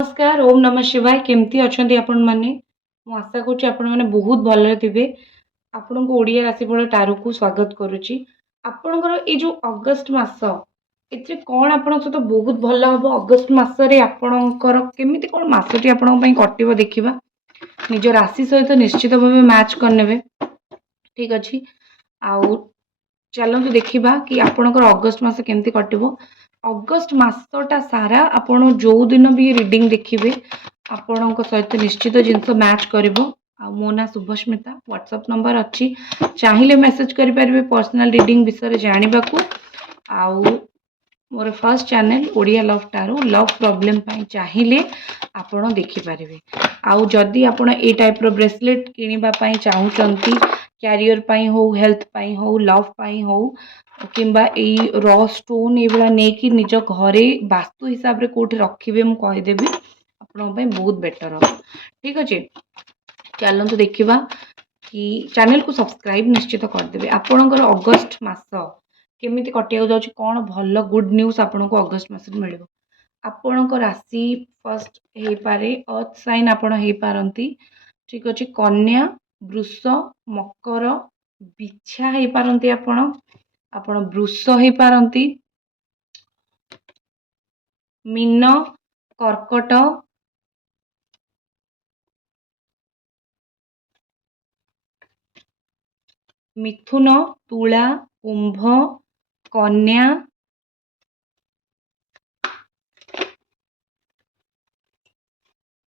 नमस्कार ओम नमः शिवाय केमती अच्छा आपण मैंने आशा करुँच आपण मैंने बहुत भल थे आपण को ओडिया राशिफल टारो को स्वागत करुच्ची आपणकर ये जो अगस्ट मास ए कौन आप सहित बहुत भल हम अगस्ट मसरे आपणकर केमी कौन मसटी आपण कटो देखा निज राशि सहित निश्चित भाव मैच करने ठीक अच्छे आउ चलतु देखा कि आपणकर अगस्ट मस केमती कटो अगस्ट मसटा सारा आपण जो दिन भी रिडिंग देखिए आपण सहित निश्चित जिनस मैच कर मो ना शुभस्मिता व्हाट्सएप नंबर अच्छी चाहिए मेसेज करेंगे पर्सनल रिडिंग विषय जानवा को आउ मोर first channel Odia love tarot love problem चाहिए आपण देखिपारे आउ जदि आपण ए टाइप रो ब्रेसलेट किनिबा चाहूचंती क्यारियर पाई हो हेल्थ पाई हो लव पाई हो किंबा र स्टोन ये नहीं निज घरे वास्तु हिसाब से कौटे रखिए मुझे कहीदेवी आप बहुत बेटर हम ठीक अच्छे चलते देखा कि चैनल को सब्सक्राइब निश्चित करदे आपणकर अगस्ट मास केमी कटिया जाऊँ कौन भल गुड न्यूज आपन को अगस्ट मस मिल आपण राशि फर्स्ट हो पारे अर्थ साइन आपण हो पारती ठीक अच्छे कन्या वृष मकर बिछा हो पारती आपण वृष हो पारती मीन कर्कट मिथुन तुला कुंभ कन्या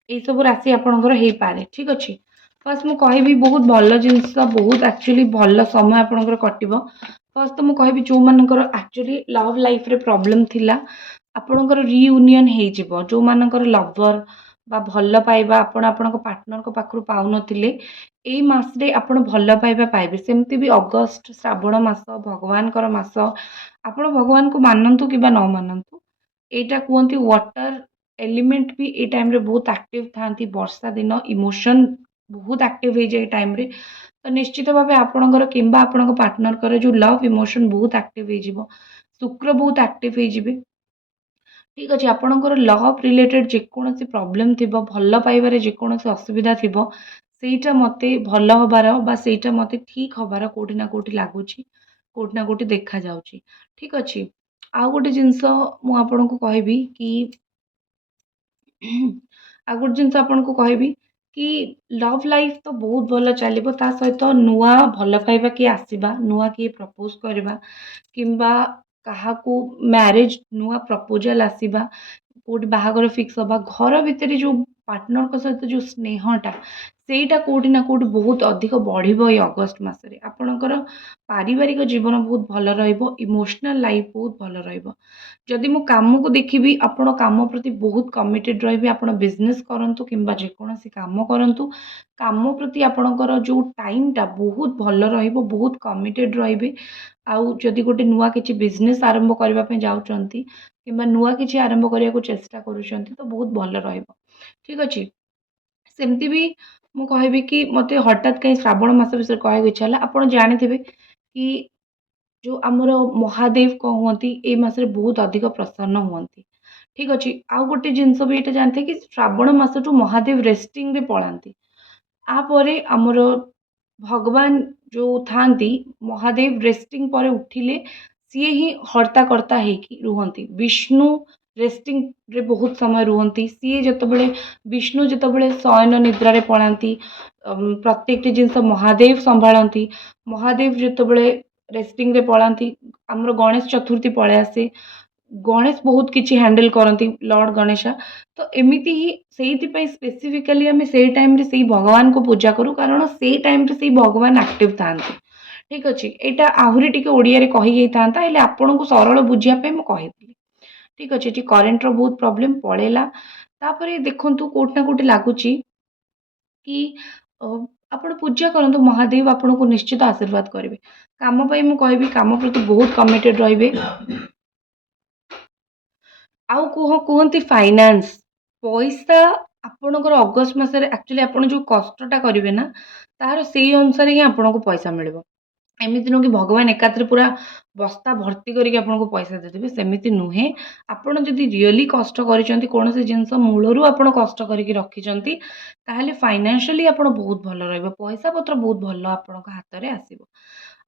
ये सब राशि आपणकर हो पारे ठीक अच्छे फर्स्ट मुझे कहि बहुत भल जिनस बहुत एक्चुअली भल समय आपणकर कटो फर्स्ट तो मुझे कहि जो मानकर एक्चुअली लव लाइफ रे प्रॉब्लम थिला आपणकर रियूनियन हो जो मानकर लवर बा भल पाइबा आपण पार्टनर को पाखरु पाउ नथिले एई मास रे आपण भल पाइबा पाइबे सेमती भी अगस्त श्रावण मास भगवान मास आपण भगवान को मानतु कि न मानतु एटा कहते वाटर एलिमेंट भी ए टाइम रे बहुत एक्टिव थांती वर्षा दिन इमोशन बहुत एक्टिव हो जाए टाइम रे तो निश्चित भाव आपणकर किंबा आपण पार्टनर कर जो लव इमोशन बहुत एक्टिव हो शुक्र बहुत एक्टिव हो ठीक अच्छे आपणकर लव रिलेटेड जेकोसी प्रॉब्लम थी भल पाइबार जेकोसी असुविधा थी सेटा मते भल हबार बा सेटा मते ठीक हबार कोठी ना कोठी लगुच कोठी ना कोठी देखा जाउची ठीक अच्छे आउ गोटे जिनस मु आपन को कहबी कि आउ गोटे जिनस आपन को कहबी कि लव लाइफ तो बहुत भल चलो ता सहित नुआ भल पाइबा किए आसवा नुआ किए प्रपोज करवा किंबा काहाकू मैरिज नुआ प्रपोजल आसवा कौटी बाहागर फिक्स हवा घर भितर जो पार्टनर सहित जो स्नेहटा सेटा कौटी ना कौटी बहुत अधिक बढ़ अगस्ट मसरे आपणकर पारिवारिक जीवन बहुत भल इमोशनल लाइफ बहुत भल रदि मु काम को देखी आपण काम प्रति बहुत कमिटेड रही आप बिजनेस करूँ कि जेकोसी काम करूँ काम प्रति आपणकर जो टाइमटा बहुत भल बहुत कमिटेड रे आउ जदि गोटे नुआ किसी बिजनेस आरंभ करने जाऊँगी कि नुआ किसी आरंभ करने को चेष्टा करुँच तो बहुत भल ठीक अच्छे सेमती भी मुझे कहबी कि मत हठात कहीं श्रावण मास विषय कह इच्छा है आप जानी कि जो आमर महादेव कहते ये मसरे बहुत अधिक प्रसन्न हुंती ठीक अच्छे आउ गोटे जिनस भी ये जानते कि श्रावण मास जो महादेव रेस्टिंग रे पलांती आपर आमर भगवान जो थांती महादेव रेस्टिंग पर उठिले सी ही हर्ता कर्ता रुहंती विष्णु रेस्टिंग रे बहुत समय रुहंती सी जिते विष्णु जिते शयन निद्रा रे पलांती प्रत्येक जिनस महादेव संभालती महादेव जिते रेस्टिंग रे पलांती आमर गणेश चतुर्थी पड़े आसे गणेश बहुत किसी हैंडल करती लॉर्ड गणेशा तो एमती ही से स्पेसिफिकली आम से टाइम रे से भगवान को पूजा करूँ कारण से टाइम रे से भगवान एक्टिव था ठीक अच्छे यहाँ आहरी टी ओडिया कही था आपन को सरल बुझापी मुझे ठीक अच्छे ये करेन्ट रो बहुत प्रॉब्लम पड़ेगा तापर देखूँ कोटि ना कोटि लगुच कि आपण पूजा करंतु महादेव आपन को निश्चित आशीर्वाद करेंगे काम मुझे कहबी काम प्रति बहुत कमिटेड रे आउ कहती फाइनेंस पैसा आपणकर अगस्ट मसरे एक्चुअली आप जो कष्टा करेंगे ना तार से अनुसार ही आपन को पैसा मिल एमती नुह कि भगवान एकाथरे पूरा बस्ता भर्ती करके आपको पैसा देदेवे, सेमती नुहे। आपड़ जदि रियली कष्ट कौन जिनस मूलरू आप कष्ट करके रखिंट ताहले फाइनेंशियली आप बहुत भल रहा, पैसा पत्र बहुत भल आपण हाथ में आसो।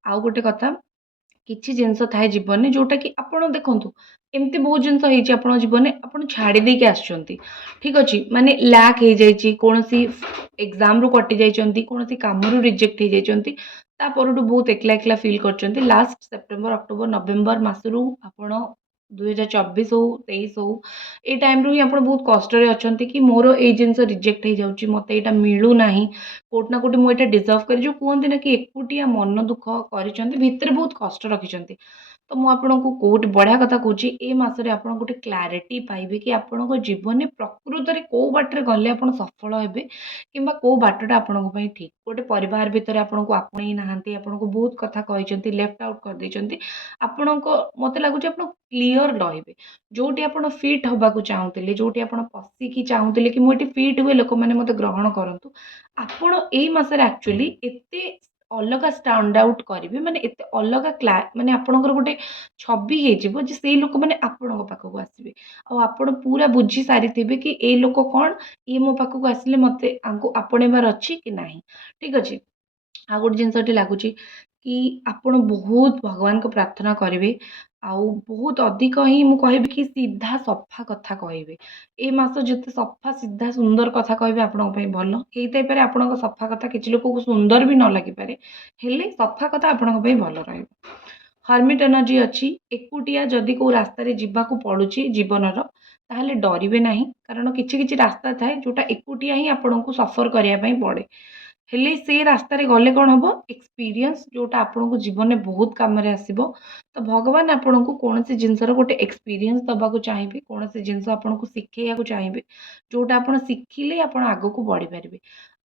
आउ गोटे कथा, किसी जिनस थाए जीवन में जोटा कि आप देखु एमती बहुत जिनस हो जीवन में आप छाड़ी देके आसुँच, ठीक अच्छे माने लैक हो जाए कौन एग्जाम रू कटि जाइए, कौन कम रिजेक्ट हो जाइए, तापर बहुत एकला एकला फिल कर last September October November Mashru आपण 2024 हो 23 हो ये टाइम रू ही आप बहुत कष्ट अच्छा कि मोर ये जिनस रिजेक्ट हो जाऊँगी, मत यहाँ मिलूना कोट ना कोटी मुझे डिजर्व कर जो कहते ना कि एकुटिया मन दुख कर बहुत कष्ट रखिंट। तो मुझे आपको कौट बढ़िया कथा कौच ए मसरे आप गोटे क्लारिटी पाइबे कि आपण जीवन में प्रकृत में कौ बाटे गले आप सफल हे कि कौ बाटटा आपण ठीक। गोटे परिवार भितर आपको आपणई ना आपको बहुत कथा कहते लेफ्ट आउट कर देते, आपण मत लगुच आप क्लीयर रहे जोटी आप फिट होगा चाहूले, जोटी आप पशिकी चाहूले कि मुझे फिट हुए लोक मैंने मत ग्रहण करूँ, आपण यही मसरे एक्चुअली एते अलग स्टैंड आउट करेंगे, माने एते अलग क्ला माने आपणकर गोटे छवि हो से लोक मैंने आपण पाखक आसवे आपण पूरा बुझी सारी थे कि ए लोक कौन ये मो पाखक आसिले मत आपणेबार अच्छी कि नहीं, ठीक अच्छे। आ गोटे जिनस लगुच कि आपण बहुत भगवान को प्रार्थना करेंगे, आउ बहुत अधिक ही मुझे कि सीधा सफा कथा कहे ए मास जिते सफा सीधा सुंदर कथा कहे आपण भल होता आपण सफा कथा किसी लोक को सुंदर भी न लगिपारे, हेले सफा कथा आपण भल रहा। हर्मिट एनर्जी अच्छी, एकुटिया जदि को रास्ता जावाक पड़ू जीवनर ताहले डरवे ना, कारण किसी रास्ता थाए जोटा एकुटिया ही आपन को सफर करने पड़े, हेले से रास्ता गले कौन हम एक्सपीरियंस जोटा आपको जीवन में बहुत कम आसो। तो भगवान आपन को कौन सी जिनसर गोटे एक्सपीरियंस दबा चाहिए, कौन सी जिनस आपको शिखेया चाहिए जोटा आप शिखिले आप आग को बढ़ी पारे।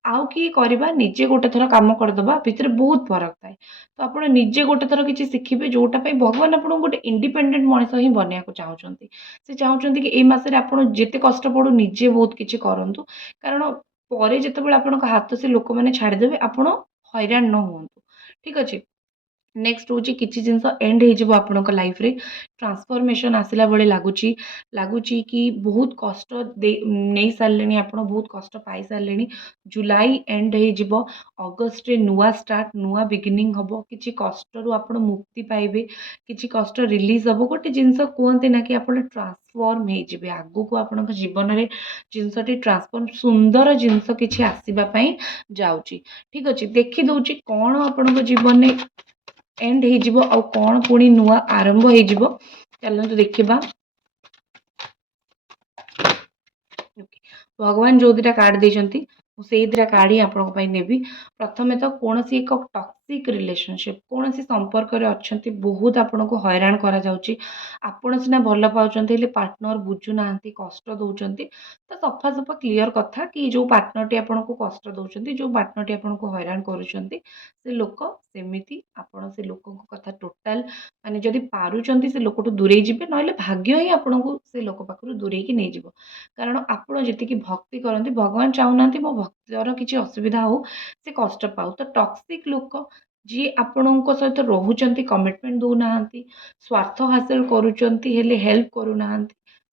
आउ किए करवा निजे गोटे थर कम करदे भितर बहुत फरक थाए, तो आप निजे गोटे थर किसी शिखे जोटा भगवान आपको गोटे इंडिपेंडेंट मनीष ही बनवाक चाहते, से चाहते कि ए मसरे आप जिते कष्ट पड़ू निजे बहुत किसी करूँ, कारण पर जिते आप हाथ से लोक मैंने छाड़देवे आपण हैरान न हूँ, ठीक अच्छे। नेक्स्ट हूँ किसी जिनस एंड हो लाइफ रे ट्रांसफॉर्मेशन आसला बेले लगुच कि बहुत कष्ट नहीं सारे आप बहुत कष्ट पाई सारे, जुलाई एंड हो अगस्ट रे नुआ स्टार्ट नुआ बिगिनिंग हम कि कष्ट रू आप मुक्ति पाइबे, कि कष्ट रिलीज हम गोटे जिनस कहते ना कि आप ट्रांसफॉर्म हो आग को आप जीवन में जिनसटी ट्रांसफॉर्म सुंदर जिनस कि आसवाई जाऊँगी, ठीक अच्छे। देखी दौर कौन आप जीवन में एंड हो कौन पुणी नुआ आरंभ हो, चलते देखा। भगवान जो दुटा कार्ड देती से दुटा कार्ड ही आपने नेबी। प्रथमे तो कौन सी एक टॉक्सिक रिलेशनशिप कौन सी संपर्क रे अच्छा बहुत आपन को हैरान करा जाउची, आपण सिना भल पाउचंती पार्टनर बुझुना कष्ट दौरान, तो सफा सफा क्लीयर कथा कि जो पार्टनर टी आपन को कष्ट दौरान जो पार्टनर टी आपन को हैरान करुचंती से लोक सेमिति आपण से लोक कथा टोटाल माने जदि पारुचंती से लोकटू दूरे जिबे, नहले भाग्य ही आपन को से लोक पाखरु दूरे की नहीं जिवो, कारण आपण जी भक्ति करती भगवान चाहूना मो भक्तर किसी असुविधा हो से कष्ट पाऊ। तो टॉक्सिक लोक जी आपण सहित रोचंती कमिटमेंट दौना स्वार्थ हासिल करुचंती हेले हेल्प करूना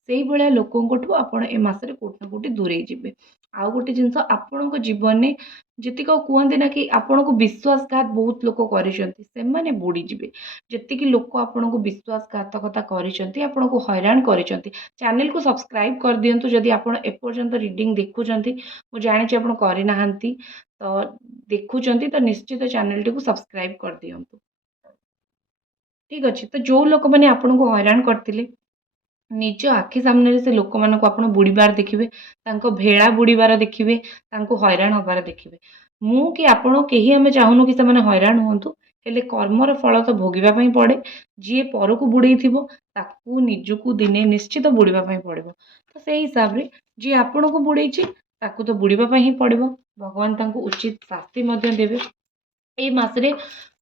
से भाया लोकठू आपण ए मसरे कोट ना कोटी दूरे जिबे। आउ गोटे जिनस आपण जीवन में जीक कहते ना कि आपण को विश्वासघात बहुत लोक कर बुड़ी जिबे, जी लोक आपण को विश्वासघातकता कर हैरान कर चैनल को सब्सक्राइब कर दिंतु जदि आप एपर्यंत रीडिंग देखुं, मुझे जानी आप करना तो देखुं तो निश्चित चैनल टी को सब्सक्राइब कर दिंतु, ठीक अच्छे। तो जो लोक मैंने आपन को हैरान करते निज आखि सामने से लोक मान आप बुड़बार देखिए, भेड़ा बुड़बार देखिए, हैरान हबार देखिए। मु कि आपण कहीं आम चाहूनु कि हैरान हूँ, हेले कर्मर फल तो भोगवाई पड़े, जी पर को बुड़े ताकू निजकू दिने निश्चित बुड़ापी पड़ो। तो से हिसाब से जी आपण को बुड़े तो बुड़ापी ही पड़ो, भगवान तांको उचित शास्ति देवे। ए मसरे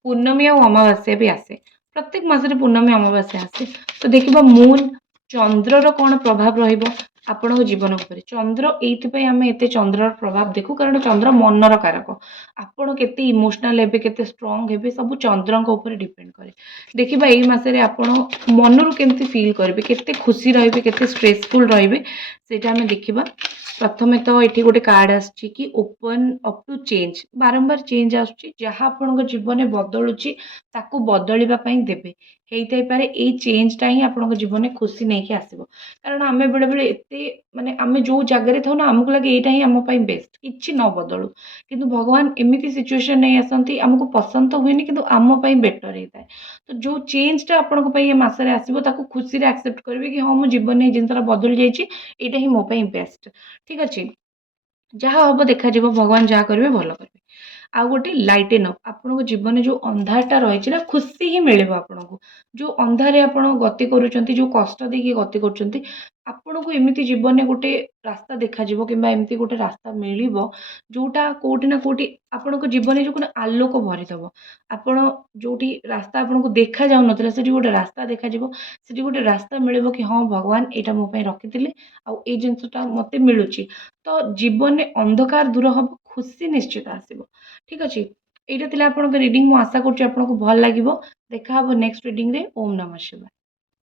पूर्णमी और अमावास्या भी आसे, प्रत्येक मसरे पूर्णमी अमावास्या आसे, तो देखा मून चंद्रर कौन प्रभाव रहिबो ଆପଣଙ୍କ ଜୀବନ ଉପରେ ଚନ୍ଦ୍ର ଏଇଥିପାଇଁ ଆମେ ଏତେ ଚନ୍ଦ୍ରର ପ୍ରଭାବ ଦେଖୁ କାରଣ ଚନ୍ଦ୍ର ମନର କାରକ। ଆପଣ କେତେ ଇମୋସନାଲ ହେବେ କେତେ ଷ୍ଟ୍ରଙ୍ଗ ହେବେ ସବୁ ଚନ୍ଦ୍ରଙ୍କ ଉପରେ ଡିପେଣ୍ଡ କରେ। ଦେଖିବା ଏଇ ମାସରେ ଆପଣ ମନରୁ କେମିତି ଫିଲ୍ କରିବେ କେତେ ଖୁସି ରହିବେ କେତେ ଷ୍ଟ୍ରେସଫୁଲ ରହିବେ ସେଇଟା ଆମେ ଦେଖିବା। ପ୍ରଥମେ ତ ଏଠି ଗୋଟେ କାର୍ଡ ଆସିଛି କି ଓପନ ଅପ୍ ଟୁ ଚେଞ୍ଜ। ବାରମ୍ବାର ଚେଞ୍ଜ ଆସୁଛି ଯାହା ଆପଣଙ୍କ ଜୀବନରେ ବଦଳୁଛି ତାକୁ ବଦଳିବା ପାଇଁ ଦେବେ। ହେଇଥାଇପାରେ ଏଇ ଚେଞ୍ଜଟା ହିଁ ଆପଣଙ୍କ ଜୀବନରେ ଖୁସି ନେଇକି ଆସିବ। କାରଣ ଆମେ ବେଳେବେଳେ ଏତେ ମାନେ ଆମେ ଯୋଉ ଜାଗାରେ ଥାଉ ନା ଆମକୁ ଲାଗେ ଏଇଟା ହିଁ ଆମ ପାଇଁ ବେଷ୍ଟ କିଛି ନ ବଦଳୁ। କିନ୍ତୁ ଭଗବାନ ଏମିତି ସିଚୁଏସନ ନେଇ ଆସନ୍ତି ଆମକୁ ପସନ୍ଦ ତ ହୁଏନି କିନ୍ତୁ ଆମ ପାଇଁ ବେଟର ହେଇଥାଏ। ତ ଯୋଉ ଚେଞ୍ଜଟା ଆପଣଙ୍କ ପାଇଁ ଏ ମାସରେ ଆସିବ ତାକୁ ଖୁସିରେ ଆକ୍ସେପ୍ଟ କରିବେ କି ହଁ ମୋ ଜୀବନରେ ଏଇ ଜିନିଷଟା ବଦଳି ଯାଇଛି ଏଇଟା ହିଁ ମୋ ପାଇଁ ବେଷ୍ଟ। ଠିକ ଅଛି। ଯାହା ହବ ଦେଖାଯିବ ଭଗବାନ ଯାହା କରିବେ ଭଲ କରିବେ। ଆଉ ଗୋଟେ ଲାଇଟେନ୍ ଅପ୍ ଆପଣଙ୍କ ଜୀବନରେ ଯୋଉ ଅନ୍ଧାରଟା ରହିଛି ନା ଖୁସି ହିଁ ମିଳିବ ଆପଣଙ୍କୁ। ଯୋଉ ଅନ୍ଧାରରେ ଆପଣ ଗତି କରୁଛନ୍ତି ଯୋଉ କଷ୍ଟ ଦେଇକି ଗତି କରୁଛନ୍ତି ଆପଣଙ୍କୁ ଏମିତି ଜୀବନରେ ଗୋଟେ ରାସ୍ତା ଦେଖାଯିବ କିମ୍ବା ଏମିତି ଗୋଟେ ରାସ୍ତା ମିଳିବ ଯୋଉଟା କୋଉଠି ନା କୋଉଠି ଆପଣଙ୍କ ଜୀବନରେ ଯୋଉ ଗୋଟେ ଆଲୋକ ଭରିଦବ। ଆପଣ ଯୋଉଠି ରାସ୍ତା ଆପଣଙ୍କୁ ଦେଖା ଯାଉନଥିଲା ସେଠି ଗୋଟେ ରାସ୍ତା ଦେଖାଯିବ। ସେଠି ଗୋଟେ ରାସ୍ତା ମିଳିବ କି ହଁ ଭଗବାନ ଏଇଟା ମୋ ପାଇଁ ରଖିଥିଲେ ଆଉ ଏଇ ଜିନିଷଟା ମତେ ମିଳୁଛି। ତ ଜୀବନରେ ଅନ୍ଧକାର ଦୂର ହବ ଖୁସି ନିଶ୍ଚିତ ଆସିବ। ଠିକ ଅଛି। ଏଇଟା ଥିଲା ଆପଣଙ୍କ ରିଡିଂ ମୁଁ ଆଶା କରୁଛି ଆପଣଙ୍କୁ ଭଲ ଲାଗିବ। ଦେଖା ହବ ନେକ୍ସଟ ରିଡିଂରେ। ଓମ୍ ନମଃ ଶିବାୟ।